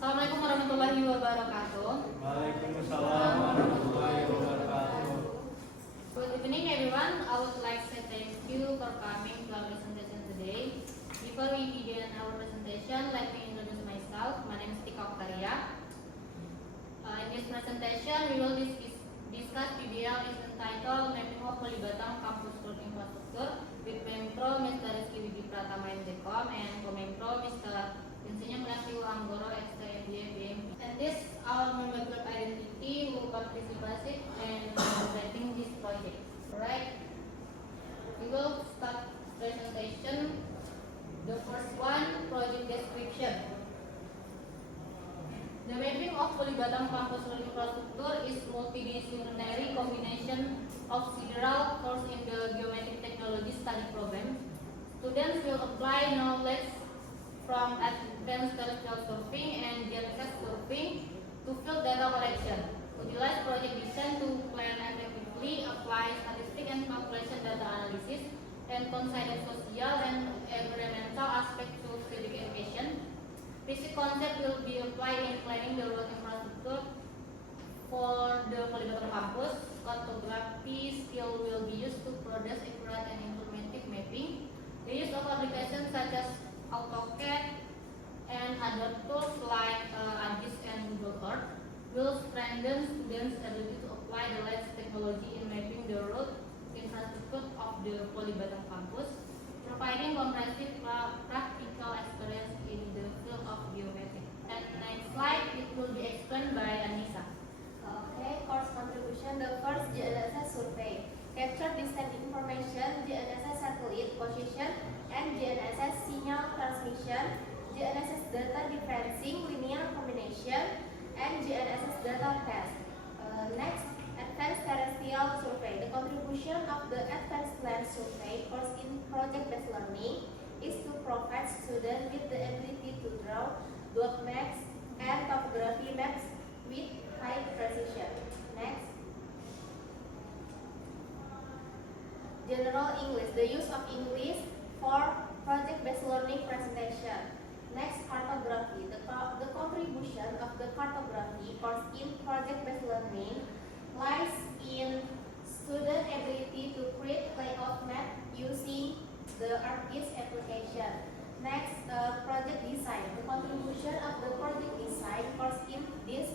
Assalamualaikum warahmatullahi wabarakatuh. Waalaikumsalam warahmatullahi wabarakatuh. Good evening, everyone. I would like to thank you for coming to our presentation today. Before we begin our presentation, let me introduce myself. My name is Tika Oktaria. In this presentation, we will discuss PBL is entitled Mapping of Kalibata Campus Road Infrastructure with Mempro Mr. Rizky Widi Pratama MTkom and Komempro Mr. Insinyur Melasiu Anggoro XTMBM. And this our member group identity who participated in presenting this project. Alright, we will start presentation. The first one, project description. The mapping of Kalibata Campus Road Infrastructure is multidisciplinary combination of several courses in the Geometric Technology Study Program. Students will apply knowledge from advanced terrestrial surveying and GNSS surveying to field data collection, utilize project design to plan effectively, apply statistic and calculation data analysis, and consider social and environmental aspects to civic education. Basic concept will be applied in planning the road infrastructure for the Kalibata campus. Cartography skill will be used to produce accurate and informative mapping. The use of applications such as AutoCAD and other tools like ArcGIS and Google Earth will strengthen students' ability to apply the latest technology in mapping the road infrastructure of the Kalibata campus, providing comprehensive practical experience in the field of geometry. And next slide, it will be explained by Anissa. Okay, course contribution. The first GNSS survey. Capture distant information, GNSS satellite position, and GNSS signal transmission, GNSS data differencing, linear combination, and GNSS data test. Next, advanced terrestrial survey. The contribution of the advanced land survey course in project-based learning is to provide students with the ability to draw block maps and topography maps with high precision. Next, general English. The use of English for project-based learning presentation. Next, cartography. The contribution of the cartography course in project-based learning lies in student ability to create layout map using the ArcGIS application. Next, project design. The contribution of the project design course in this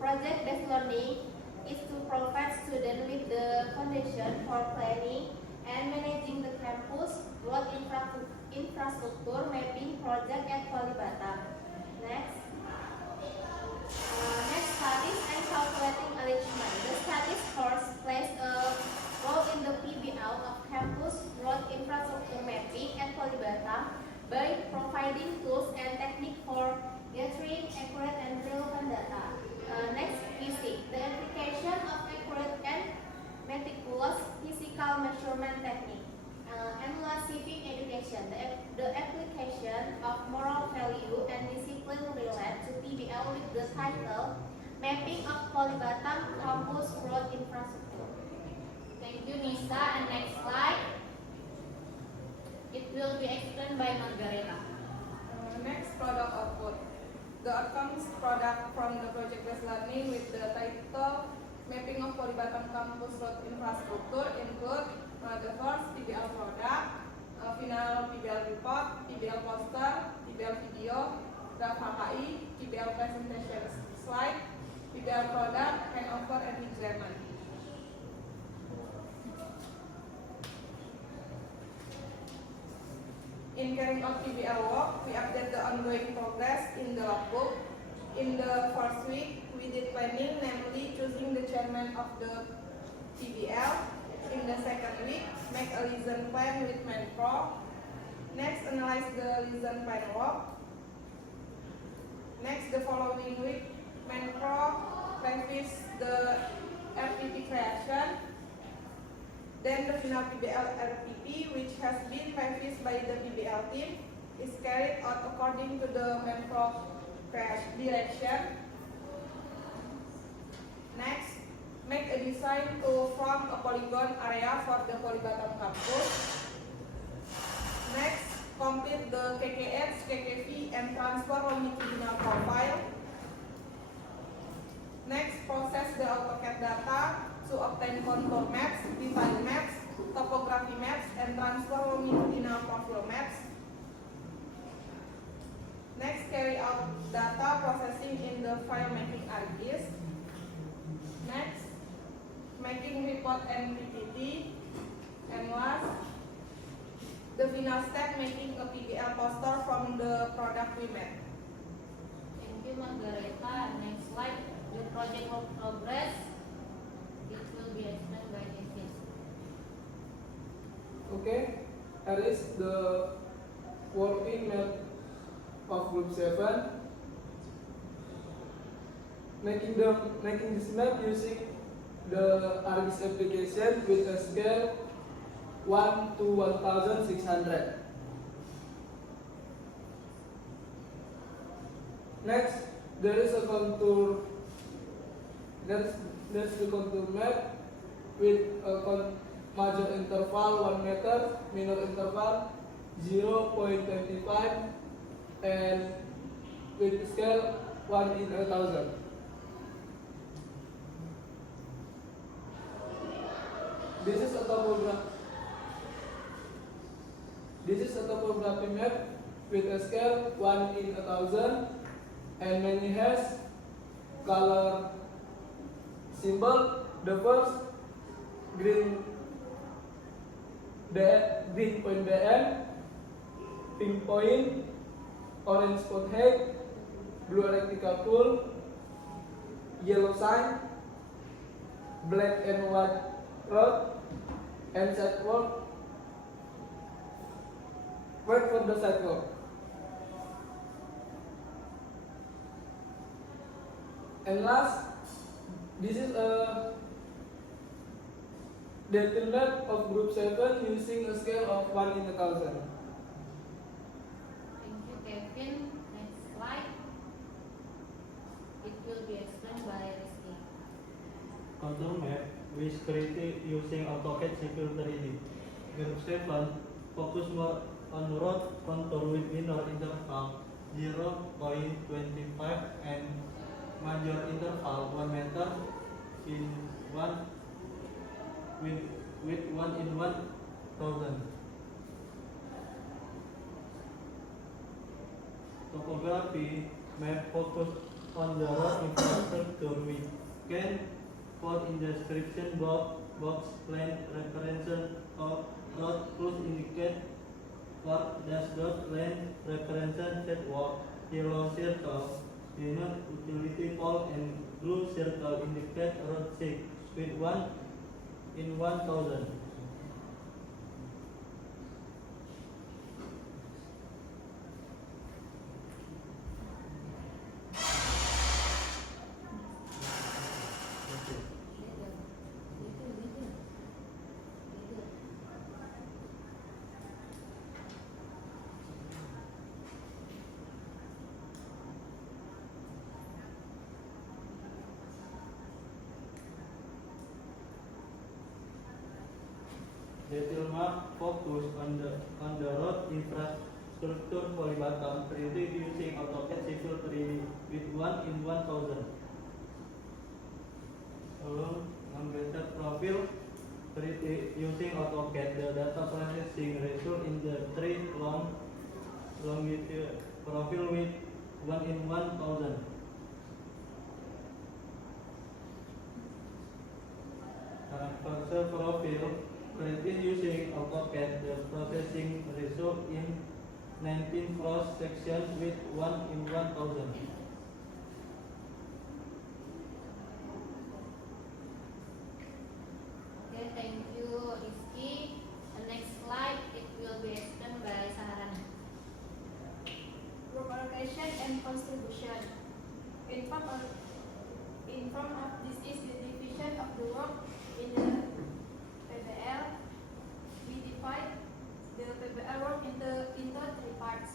project-based learning is to provide students with the foundation for planning and managing the campus road infrastructure mapping project at Kalibata. Next, studies and calculating enrichment. The studies course plays a role in the PBL of campus road infrastructure mapping at Kalibata by providing tools and techniques for gathering accurate and relevant data. Next, physics. The application of accurate and meticulous physical measurement technique. And civic education. The application of moral value and discipline relate to PBL with the title Mapping of Kalibata Campus Road Infrastructure. Thank you, Nisa. And next slide, it will be explained by Margareta. Next, product output. The outcomes product from the project-based learning with the title Mapping of Kalibata Campus Road Infrastructure include the first PBL product, final PBL report, PBL poster, PBL video, draft HKI, PBL presentation slide, PBL product, handover and examen. In carrying out PBL work, we update the ongoing progress in the logbook. In the first week, we did planning, namely choosing the chairman of the PBL. In the second week, make a lesson plan with Menpro. Next, analyze the lesson plan work. Next, the following week, Menpro practice the RPP creation. Then the final PBL RPP, which has been practiced by the PBL team, is carried out according to the Menpro direction. Next, make a design to form a polygon area for the Kalibata campus. Next, complete the KKX, KKV, and transfer longitudinal profile collect data to obtain contour maps, design maps, topography maps, and transfer longitudinal profile maps. Next, carry out data processing in the FileMaking ArcGIS. Next, making report and PPT. And last, the final step, making a PBL poster from the product we made. Thank you, Margareta. Next slide, the project of progress. It will be explained by Kevin. Okay, here is the working map of group 7. Making this map using the ArcGIS application with a scale 1 to 1600. Next, there is a contour. That's the contour map with a major interval 1 meter, minor interval 0.25, and with scale 1 in 1000. This is a topography map with a scale 1 in 1000 and mainly has color symbol. The first green point BN, pink point, orange spot head, blue electrical pole, yellow sign, black and white road, and sidewalk. Wait for the sidewalk. And last, this is a detailed map of group 7 using a scale of 1 in 1000. Thank you, Kevin. Next slide. It will be explained by Rizky. Contour map which created using AutoCAD Civil 3D. Group 7 focus more on road contour with minor interval 0.25 and major interval 1 meter in 1 with 1 in 1000. Topography map focus on the road infrastructure. We can put in the description box plan references of road plus indicate what dash dot lane references sidewalk, yellow circle, unit utility pole, and blue circle indicate road 6 with 1 in 1000. Detail map focus on the road infrastructure Kalibata created using AutoCAD Civil 3D with 1 in 1000. Number profile created using AutoCAD. The data processing result in the tree longitude profile with 1 in 1000. Character profile created using AutoCAD. The processing result in 19 cross sections with 1 in 1000. Okay, thank you, Rizky. The next slide, it will be explained by Saharani. Group allocation and contribution. In front of this is the division of the work in the PBL. We divide the PBL work into 3 parts.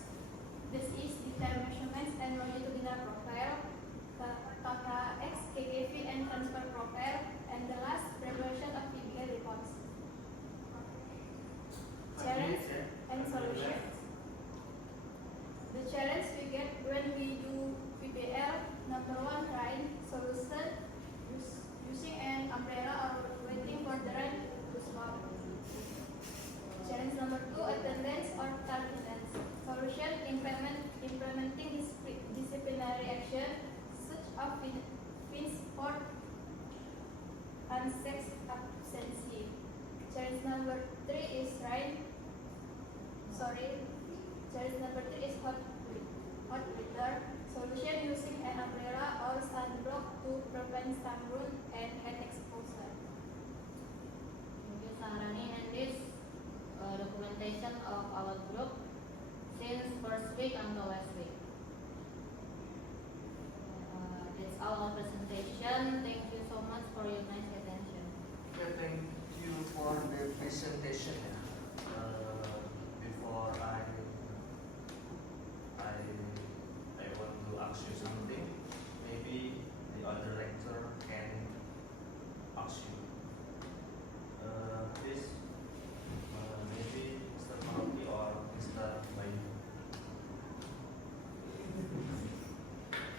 This is detail measurements and longitudinal profile, Tata X, KKV, and transfer profile, and the last preparation of PBL reports. Challenge and solutions. The challenge we get when we do PBL, number 1, find solution using an for your nice attention. Okay, thank you for the presentation. Before I want to ask you something. Maybe the other lecturer can ask you. Please, maybe Mr. Malki or Mr. Bayu.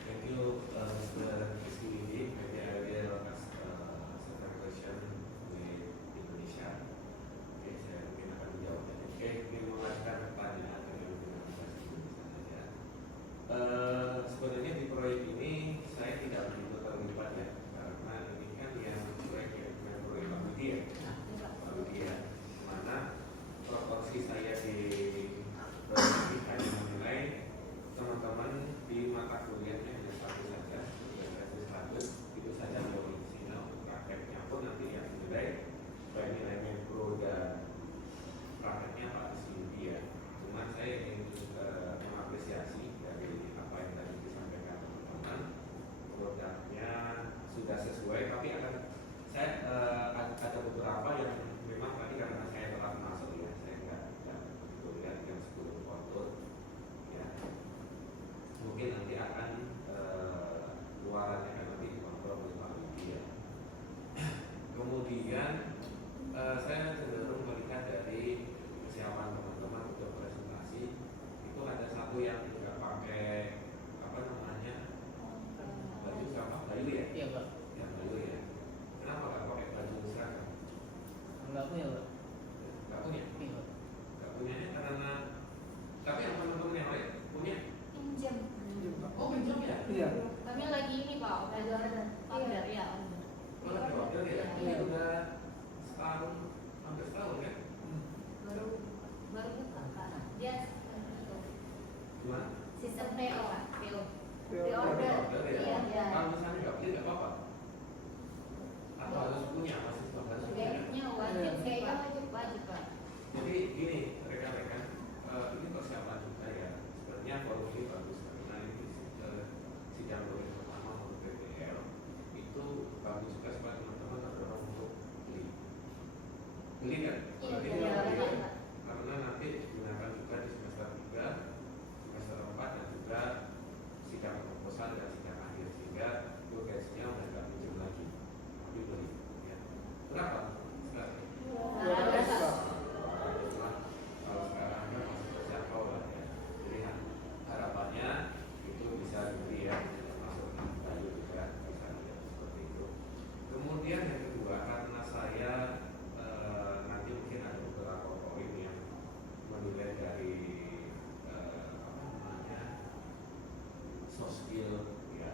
Thank you, Mr. Rizky. Maybe I will ask certain question with Indonesia. Oke, saya mungkin akan menjawabnya. Oke, mungkin mengajukan pertanyaan dengan menggunakan bahasa Indonesia saja. Sebenarnya di proyek ini saya tidak begitu terlibat ya, karena ini kan yang proyek Pak Budi ya, Pak Budi ya, mana proporsi saya di proyek ini hanya menilai teman-teman di mata kuliahnya hanya satu saja, status itu saja original prakteknya pun nanti yang menilai baik nilainya pro dan prakteknya Pak Sindi ya. Cuman saya ingin mengapresiasi dari apa yang tadi disampaikan teman-teman, produknya sudah sesuai, tapi saya ada beberapa yang memang tadi karena saya telah masuk ya, saya nggak begitu lihat yang 10 foto ya. Mungkin nanti akan luarannya kan nanti dikontrol oleh Pak Budi ya. Kemudian saya cenderung melihat dari kesiapan teman-teman untuk presentasi itu ada satu yang tidak pakai apa namanya baju siapa? Bayu ya? Iya Pak. Yang Bayu ya. Kenapa nggak pakai baju seragam? Enggak punya Pak. Nggak punya? Iya Pak. Nggak punyanya karena tapi yang teman-teman yang lain punya? Pinjam. Oh pinjam ya? Iya. Kami lagi ini Pak, order ya. Oh lagi order ya? Ini udah setahun, hampir setahun kan? Baru buka Pak. Dia Gimana? sistem PO Pak, PO. Pre-order. Order ya? Iya, iya. Kalau misalnya nggak punya nggak apa-apa? Atau harus punya mahasiswa harus punya? Kayaknya wajib sih Pak, wajib Pak. Jadi gini rekan-rekan, ini persiapan juga ya. Sebenarnya forum ini bagus karena ini sidang proyek pertama untuk PPL itu bagus juga supaya teman-teman terdorong untuk beli kan? Iya, Beli iya, kan? iya, Pak. Karena nanti digunakan juga di semester 3, semester 4 dan juga sidang proposal dan sidang akhir sehingga tugasnya udah nggak minjem lagi tapi beli ya. Berapa? Sekarang? Kalau sekarang kan masih terjangkau lah ya. Jadi harapannya itu bisa dibeli ya, masuk Bayu juga bisa lihat seperti itu. Kemudian yang kedua karena saya nanti mungkin ada beberapa poin yang menilai dari apa namanya soft skill ya,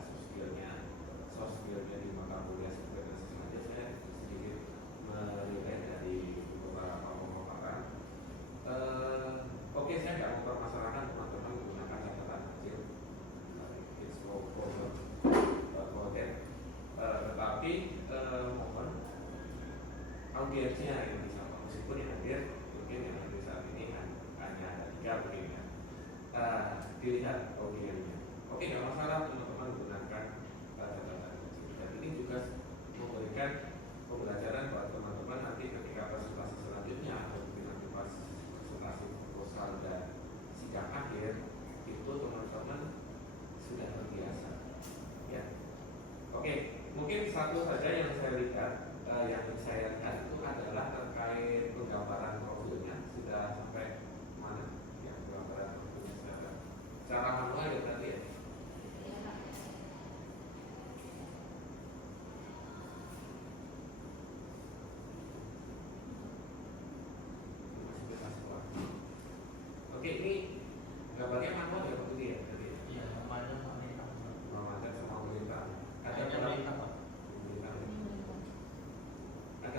soft skillnya di mata kuliah seperti itu saja saya sedikit menilai dari beberapa pemaparan. Oke, saya nggak mempermasalahkan teman-teman menggunakan catatan kecil, it's no problem for that. Tetapi mohon audiensnya yang bisa, meskipun yang hadir mungkin yang hadir saat ini hanya ada 3 mungkin ya. Dilihat audiensnya. Oke, nggak masalah teman-teman menggunakan catatan kecil. Dan ini juga memberikan pembelajaran buat teman-teman nanti ketika presentasi selanjutnya atau mungkin nanti pas presentasi proposal dan sidang akhir itu teman-teman sudah terbiasa ya. Oke, mungkin satu saja yang saya lihat itu adalah terkait penggambaran profilnya sudah sampai mana ya, penggambaran profilnya secara manual ya tadi ya. Oke, ini gambarnya manual ya Pak Budi ya? Tadi ya? Iya, namanya Manita. Memacat sama pemerintah. Ada Kayaknya berapa? Manita Pak. Pemerintah ya? Ada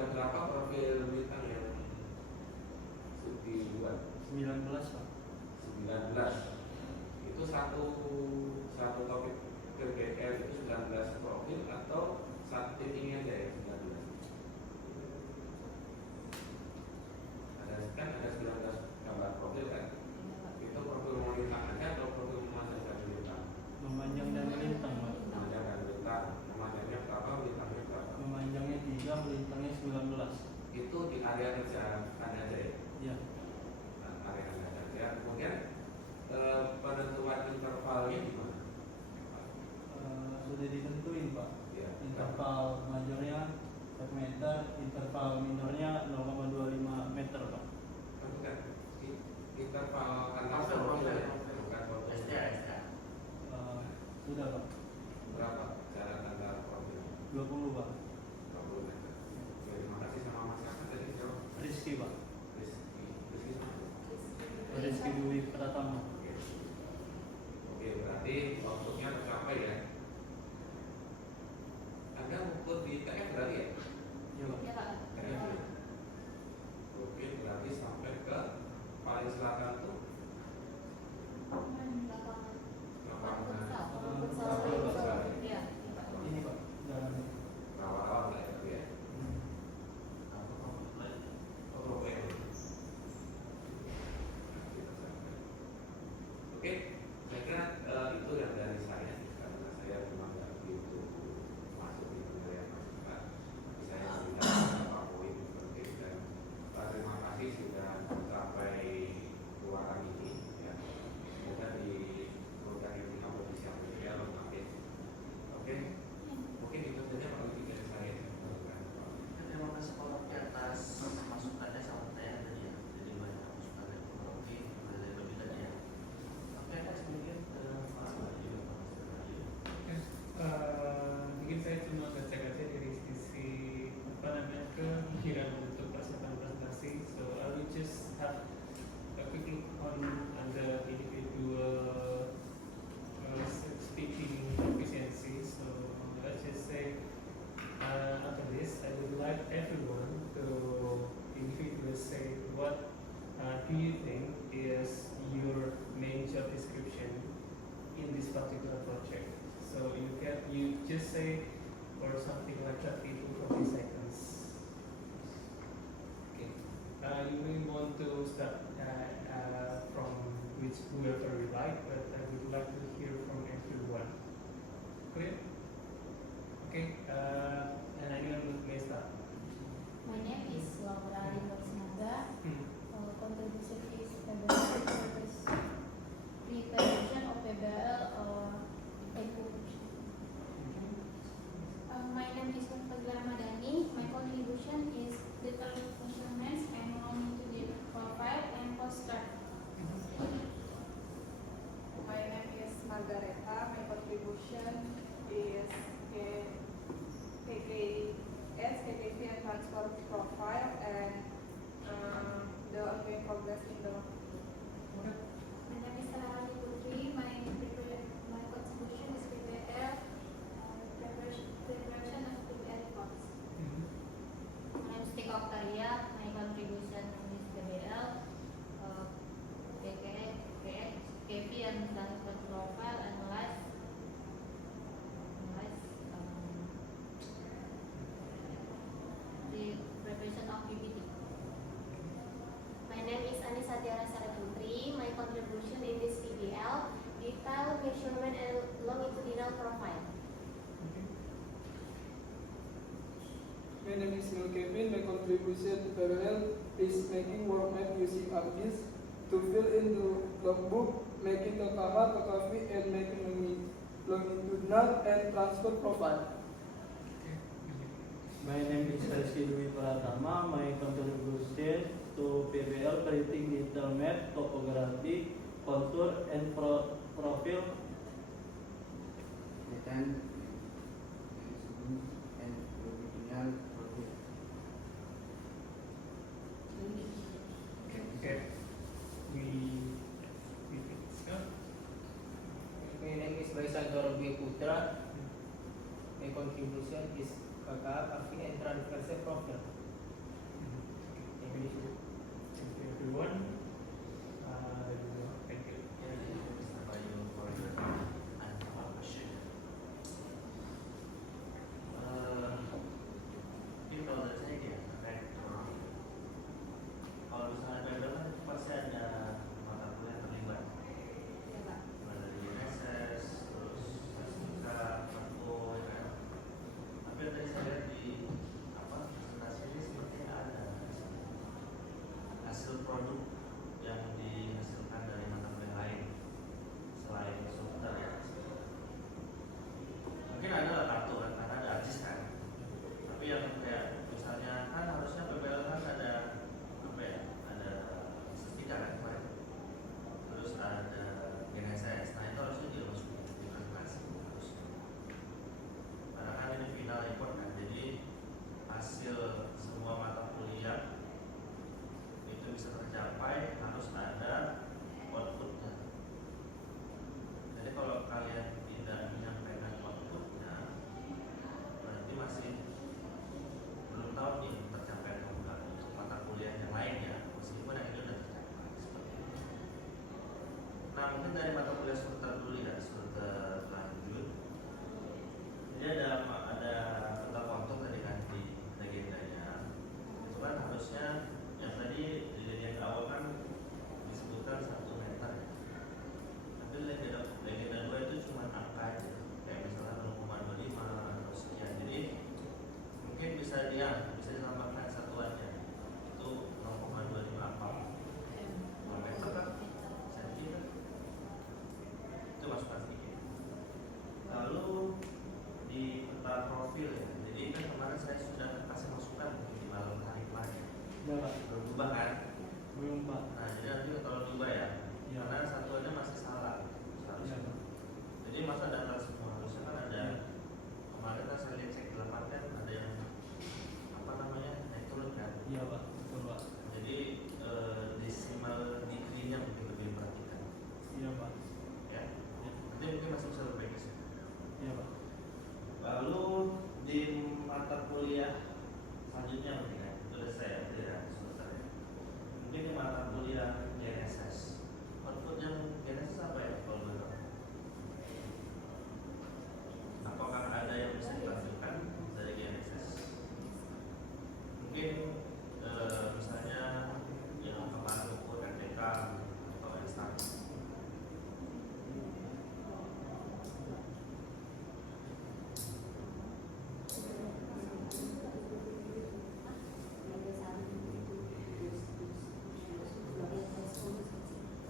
udah ditentuin Pak. Ya, Interval majornya 1 meter, interval minornya 0,25 meter Pak. bukan interval antar Profil, profil ya, profil. bukan profil. SDA, SDA. Sudah Pak. Berapa jarak antar profil? 20 Pak. 20 meter. Oke, terima kasih sama Mas Kakak tadi jawab. Rizky Pak. Rizky sama. Rizky Dwi Pratama. Oke, berarti waktunya tercapai ya. Anda ukur di TF berarti ya? Iya Pak. Ya Pak. TF ya? Oke, berarti sampai ke paling selatan tuh lapangan Iya, Pak. Ini Pak. Jalan. rawa-rawa lah ya, ya. Oke. Oke, saya kira itu yang dari saya karena saya memang nggak begitu masuk di penilaian masukan. Saya sudah beberapa poin penting dan terima kasih sudah mencapai ruangan ini. Ya. Semoga di program ini kompetisi yang ideal makin. Oke, mungkin itu saja kalau dari saya. Terima kasih Pak di atas masukannya sangat banyak tadi ya. Jadi banyak masukan yang berarti lebih tadi ya. Oke, next mungkin Pak Wahyu. Mungkin saya cuma baca aja dari sisi apa namanya kemungkinan untuk presentasi. So I will just have a quick look on the individual speaking proficiency. So let's just say after this, I would like everyone to individually say what do you think is your main job description in this particular project. So you just say for something like 30 to 40 seconds. Okay. You may want to start from whoever you like, but I would like to hear from everyone. Clear? Okay. And anyone may start. My name is Laura Lindosnaga. Hmm. Contribution is preparation of PBL my name is Fadila Ramadhani. My contribution is detailed measurements and longitudinal profile and poster. My name is Margareta. My contribution is KKS, KKV and transfer profile and the ongoing progress in the My name is Sarahani Putri. My contribution is PPL, preparation of PPL reports. My name is Tika Octavia. My contribution is PBL, KV and transfer profile, analyze the preparation of PPT. My name is Anissa Tiara Saraputri. My contribution in this PBL, detail measurement and longitudinal profile. My name is Mil Kevin. My contribution to PBL is making work map using ArcGIS to fill in the logbook, making KKH, KKV, and making longitudinal and transfer profile. My name is Rizky Dwi Pratama. My contribution to PBL creating detail map, topography, contour, and profile. And longitudinal profile. Okay. We discuss. My name is Baisandoro B. Putra. My contribution is KKV and transfer profile. Thank you everyone. Thank you. Mr. Bayu for the question. Ini kalau dari saya dia terkait kalau misalnya PBL kan pasti ada mata kuliah terlibat. Ya Pak. Mulai dari reses, terus SMK, Marco, ya kan. Tapi yang tadi saya lihat di presentasi ini sepertinya ada hasil produk profil ya. Jadi kan kemarin saya sudah kasih masukan di malam hari kemarin. Ya Pak. Berubah kan? Belum Pak. Nah jadi nanti kalau diubah ya, Ya. karena satuannya masih salah Ya seharusnya. Pak. Jadi masa data semua harusnya kan ada. Ya. Kemarin kan saya lihat cek di lapangan kan ada yang apa namanya naik turun kan. Iya Pak. Betul Pak. Jadi decimal degree-nya mungkin lebih diperhatikan. Iya Pak. Ya. Nanti mungkin masih bisa berbeda sih. Iya Pak. Lalu di mata kuliah selanjutnya mungkin ya, sudah saya tidak selesai. Mungkin di mata kuliah GNSS. Output yang GNSS apa ya kalau boleh tahu? Apakah ada yang bisa ditampilkan dari GNSS? Mungkin misalnya yang kemarin ukur NPK atau NSTAR.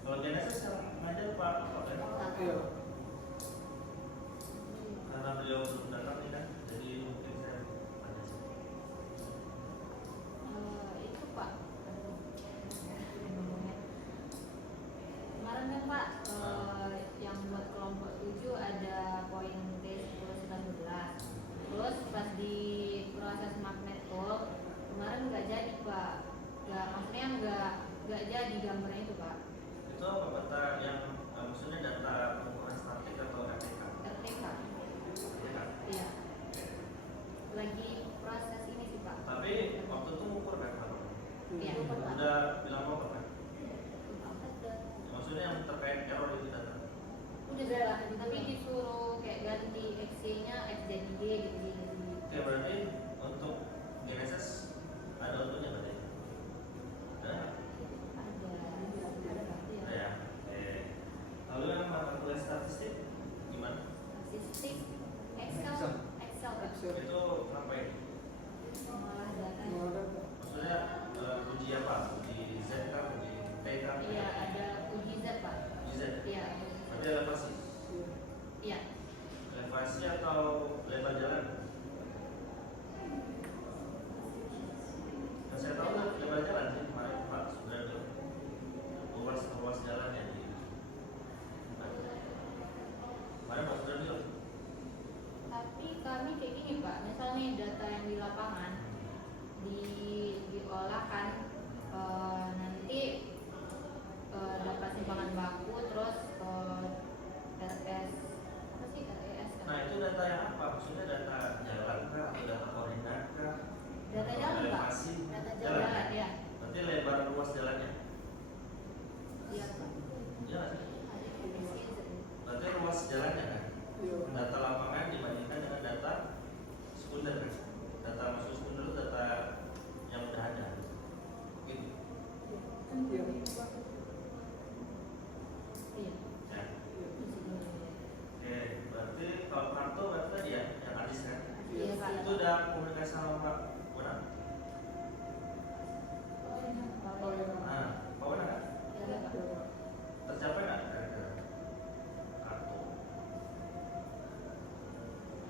Kalau GNSS yang ngajar Pak Oke. Iya. Karena beliau belum datang nih kan, jadi mungkin saya tanya sih. Itu Pak. Kemarin kan Pak, yang buat kelompok 7 ada poin T10-11. Terus pas di proses magnet tool kemarin nggak jadi Pak. Maksudnya nggak jadi gambarnya itu Pak. Itu apa data yang maksudnya data pengukuran statik atau RTK? RTK. RTK. Iya. Lagi proses ini sih Pak. Tapi waktu itu ngukur kan Pak? Iya. Udah bilang apa kan? Udah. Maksudnya yang terkait error itu data. Udah jalan, tapi disuruh kayak ganti XY-nya XZD gitu. Oke, berarti untuk GNSS ada outputnya berarti? Ada? Ada Pak. Iya. Ada ya? Oke. Lalu yang mata kuliah statistik gimana? Statistik Excel Pak. Itu ngapain? Mengolah data. Maksudnya uji apa? Uji Z kan? Uji T kan? Iya, ada uji Z Pak. Uji Z? Iya. Berarti elevasi? Iya. Elevasi atau lebar jalan? Yang saya tahu lebar jalan sih kemarin Pak sudah ada ruas jalan yang di kemarin Pak sudah bilang. Tapi kami kayak gini Pak, misalnya data yang di lapangan diolahkan nanti dapat simpangan baku terus RS apa sih RES kan? Nah itu data yang apa? Maksudnya data jalan kah atau data koordinat kah? Data Atau jalan Pak. elevasi? Data jalan ya. Berarti lebar ruas jalannya? Iya Pak. Iya nggak sih? Ada definisi Z. Berarti ruas jalannya kan? Iya. Data lapangan dibandingkan dengan data sekunder kan? Data masuk sekunder itu data yang udah ada gitu. Iya. Iya. Ya. Oke, berarti kalau kartu berarti tadi ya yang Adis kan? Iya Pak. Itu udah komunikasi sama Pak Bonang? Oh iya. Nah, Pak Bonang kan? Iya Pak. Tercapai nggak kira-kira kartu?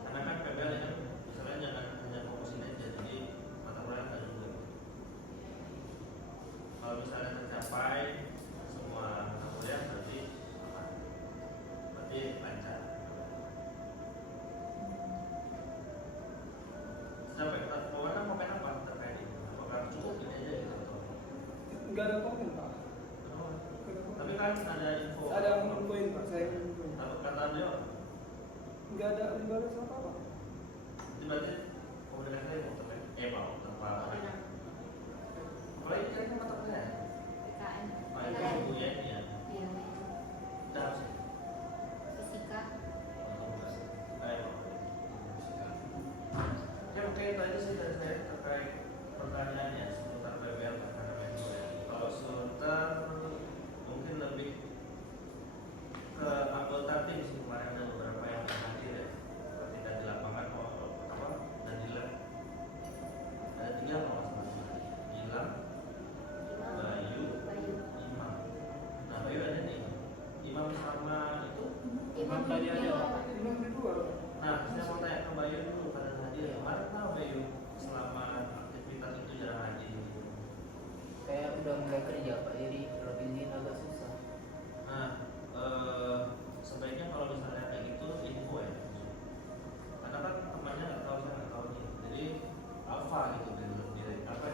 Karena kan PBL ya, misalnya jangan hanya fokusin aja, jadi mata kuliah ada juga. Kalau misalnya tercapai semua mata kuliah berarti aman. Berarti lancar. Tercapai, Pak Bonang mau main apa terkait ini? Apakah cukup ini aja gitu atau? Enggak ada komen Pak. Tapi kan ada info. Ada yang poin Pak, saya poin. Kata beliau, Enggak ada imbalan apa Pak. itu berarti komunikasi mau terkait mau tanpa apa? Kalau ini kan mata kuliah. PKN. Oh, itu Bu ya ini ya. Iya. Udah harus ya? Fisika. Oke, oke, tadi sih dari saya terkait pertanyaannya seputar PBL karena kalau seputar mungkin lebih ke anggota tim sih kemarin ada beberapa yang hadir ya ketika di lapangan apa dan di lab ada 3 kalau nggak salah Gilang, Bayu, Imam. Nah Bayu ada nih Imam sama itu Imam tadi ada. Imam di luar. nah saya mau tanya ke Bayu dulu pada hadir kemarin kenapa yuk selama aktivitas itu jarang hadir? Kayak udah mulai kerja Pak, jadi kalau izin agak susah. Nah, sebaiknya kalau misalnya kayak gitu info ya, karena kan temannya nggak tahu, saya nggak tahu nih, jadi alpha gitu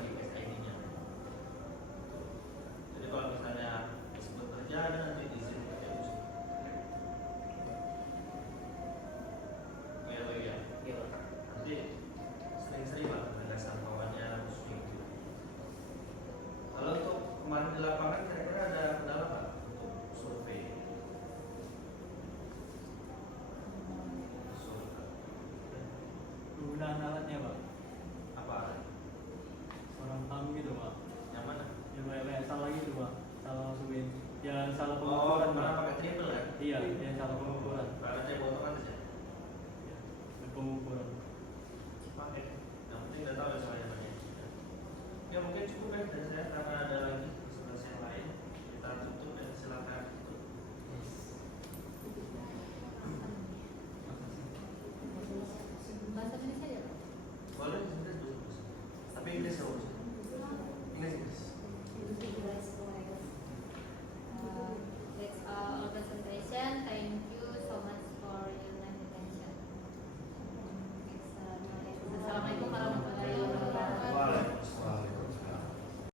di SID-nya. Jadi kalau misalnya disebut kerja ada nanti izin kerja itu sih. Oh iya, Iya Pak. nanti sering-sering lah penjelasan kawannya khususnya gitu. Kalau untuk kemarin di lapangan kira-kira ada kendala nggak untuk survei? Penggunaan alatnya Pak, Apa? orang tamu gitu Pak, Yang mana? yang kayak salah gitu Pak, salah masukin, yang salah Oh, pengukuran Pak. pernah pakai triple kan? Iya, yang salah pengukuran. Karena saya otomatis ya. Yang pengukuran. Yang penting udah tahu ya soalnya banyak. Ya mungkin cukup ya dari saya karena